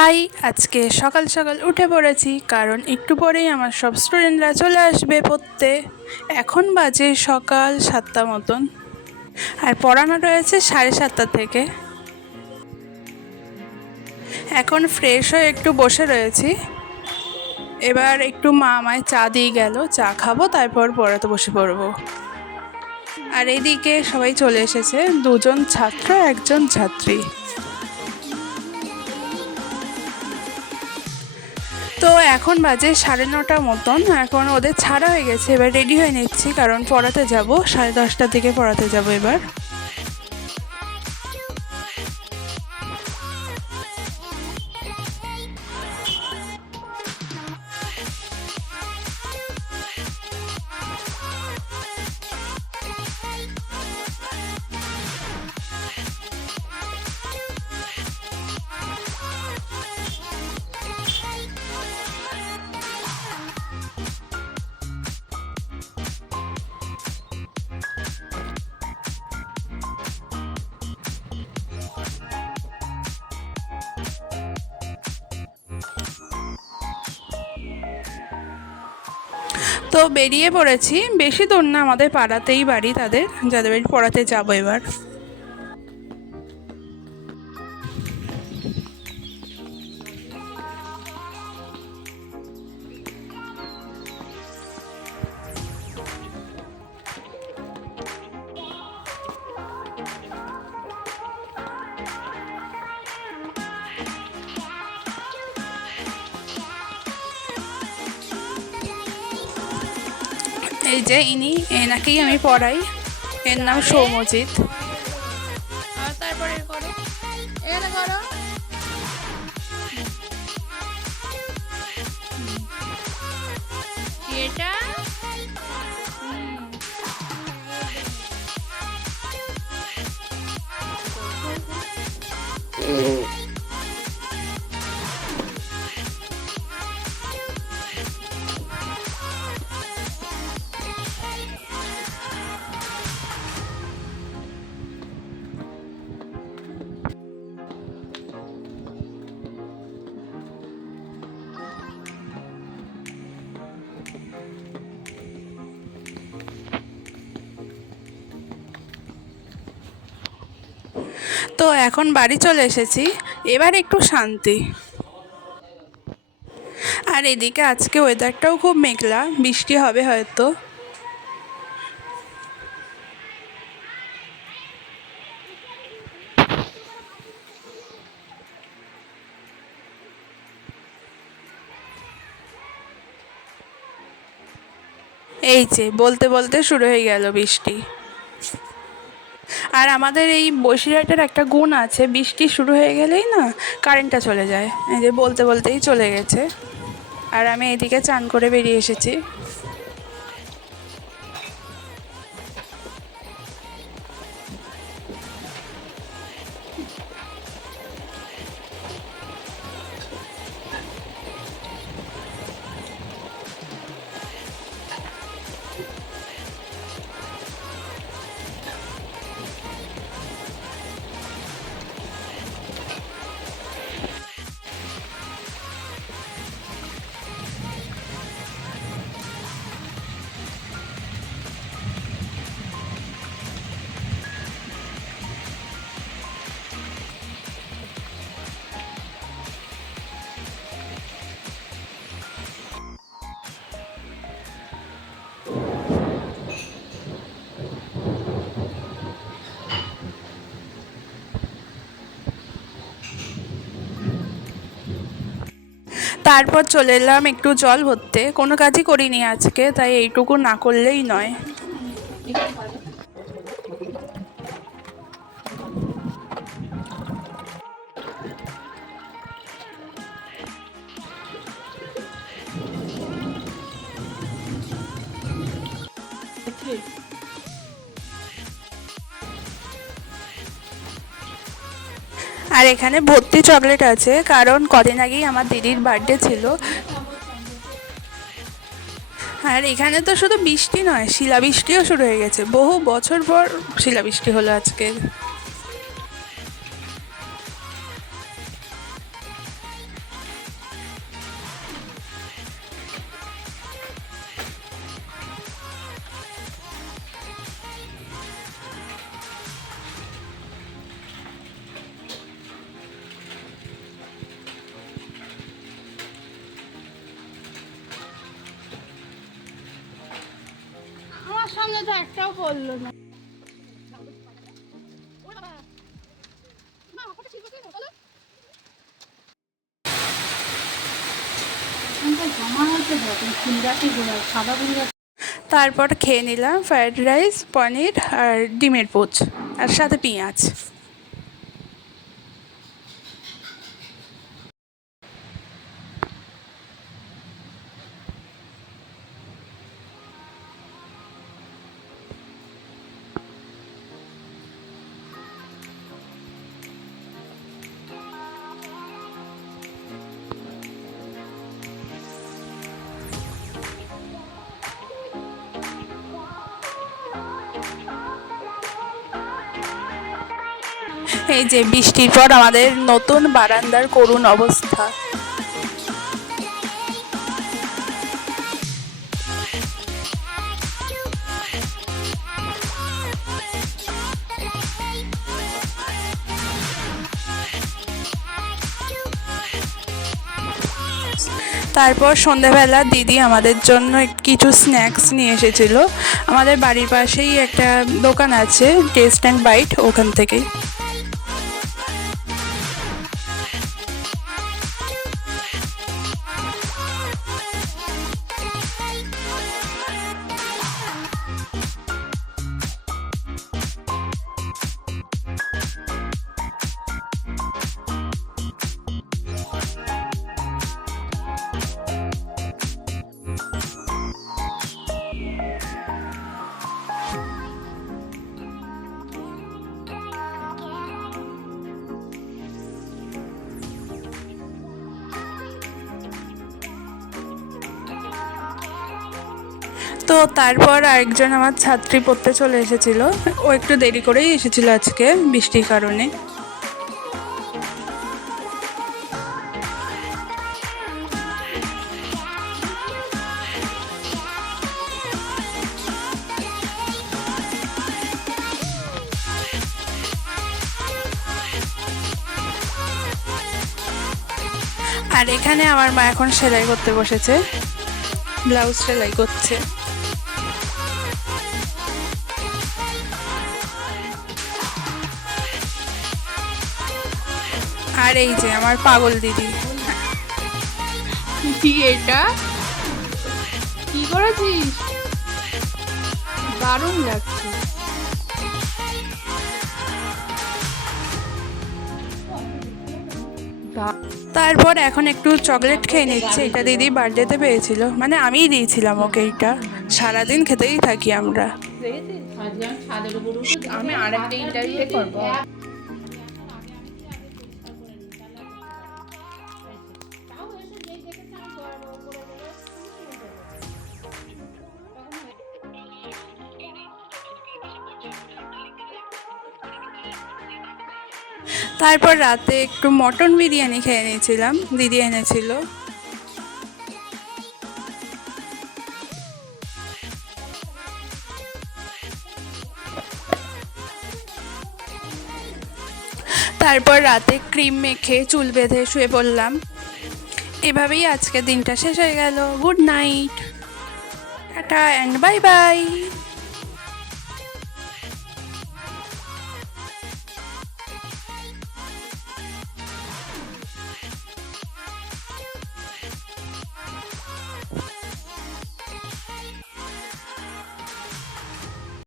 High, আজকে সকাল সকাল উঠে পড়েছি কারণ একটু পরেই আমার সব স্টুডেন্টরা চলে আসবে পড়তে। এখন বাজে সকাল 7টা মতন, আর পড়ানো রয়েছে 7:30 থেকে। এখন ফ্রেশ হয়ে একটু বসে রয়েছি। এবার একটু মা আমায় চা দিয়ে গেল, চা খাবো, তারপর পড়াতে বসে পড়বো। আর এদিকে সবাই চলে এসেছে, 2জন ছাত্র 1জন ছাত্রী। তো এখন বাজে 9:30 মতন, এখন ওদের ছাড়া হয়ে গেছে, এবার রেডি হয়ে নিচ্ছি কারণ পড়াতে যাব, 10:30টার দিকে পড়াতে যাব এবার। তো বেরিয়ে পড়েছি, বেশি দূর না, আমাদের পাড়াতেই বাড়ি তাদের, যাদের বাড়ি পড়াতে যাবো এবার। এই যে এনাকেই আমি পড়াই, এর নাম সৌমজিৎ। তারপরে করো, এখানে করো। এটা তো এখন বাড়ি চলে এসেছি, এবার একটু শান্তি। আর এদিকে আজকে ওয়েদারটাও খুব মেঘলা, বৃষ্টি হবে হয়তো। এই যে বলতে বলতে শুরু হয়ে গেল বৃষ্টি। আর আমাদের এই বসিরহাটের একটা গুণ আছে, বৃষ্টি শুরু হয়ে গেলেই না কারেন্টটা চলে যায়। এই যে বলতে বলতেই চলে গেছে। আর আমি এদিকে চান করে বেরিয়ে এসেছি। তারপর চলে এলাম একটু জল ভরতে, কোনো কাজই করিনি আজকে, তাই এইটুকু না করলেই নয়। আর এখানে ভর্তি চকলেট আছে, কারণ কদিন আগেই আমার দিদির বার্থডে ছিল। আর এখানে তো শুধু বৃষ্টি নয়, শিলাবৃষ্টিও শুরু হয়ে গেছে, বহু বছর পর শিলাবৃষ্টি হলো আজকে। একটাও বললো না। তারপর খেয়ে নিলাম ফ্রায়েড রাইস, পনির আর ডিমের পোচ আর সাথে পেঁয়াজ। এই যে বৃষ্টির পর আমাদের নতুন বারান্দার করুণ অবস্থা। তারপর সন্ধেবেলা দিদি আমাদের জন্য কিছু স্ন্যাক্স নিয়ে এসেছিল। আমাদের বাড়ির পাশেই একটা দোকান আছে, টেস্ট অ্যান্ড বাইট, ওখান থেকেই। তো তারপর আরেকজন আমার ছাত্রী পড়তে চলে এসেছিল। ও একটু দেরি করেই এসেছিল আজকে বৃষ্টির কারণে। আর এখানে আমার মা এখন সেলাই করতে বসেছে, ব্লাউজ সেলাই করছে। আর এই যে আমার পাগল দিদি। কি এটা কি করেছিস? দারুণ লাগছে। তারপর এখন একটু চকলেট খেয়ে নিচ্ছে। এটা দিদি বার্থডেতে পেয়েছিল, মানে আমিই দিয়েছিলাম ওকে। এটা সারাদিন খেতেই থাকি আমরা। আমি আরেকটা ইন্টারভিউ করবো। তারপর রাতে একটু মটন বিরিয়ানি খেয়ে নিয়েছিলাম, দিদি এনেছিল। তারপর রাতে ক্রিম মেখে চুল বেঁধে শুয়ে পড়লাম। এভাবেই আজকে দিনটা শেষ হয়ে গেল। Good night, tata and bye bye.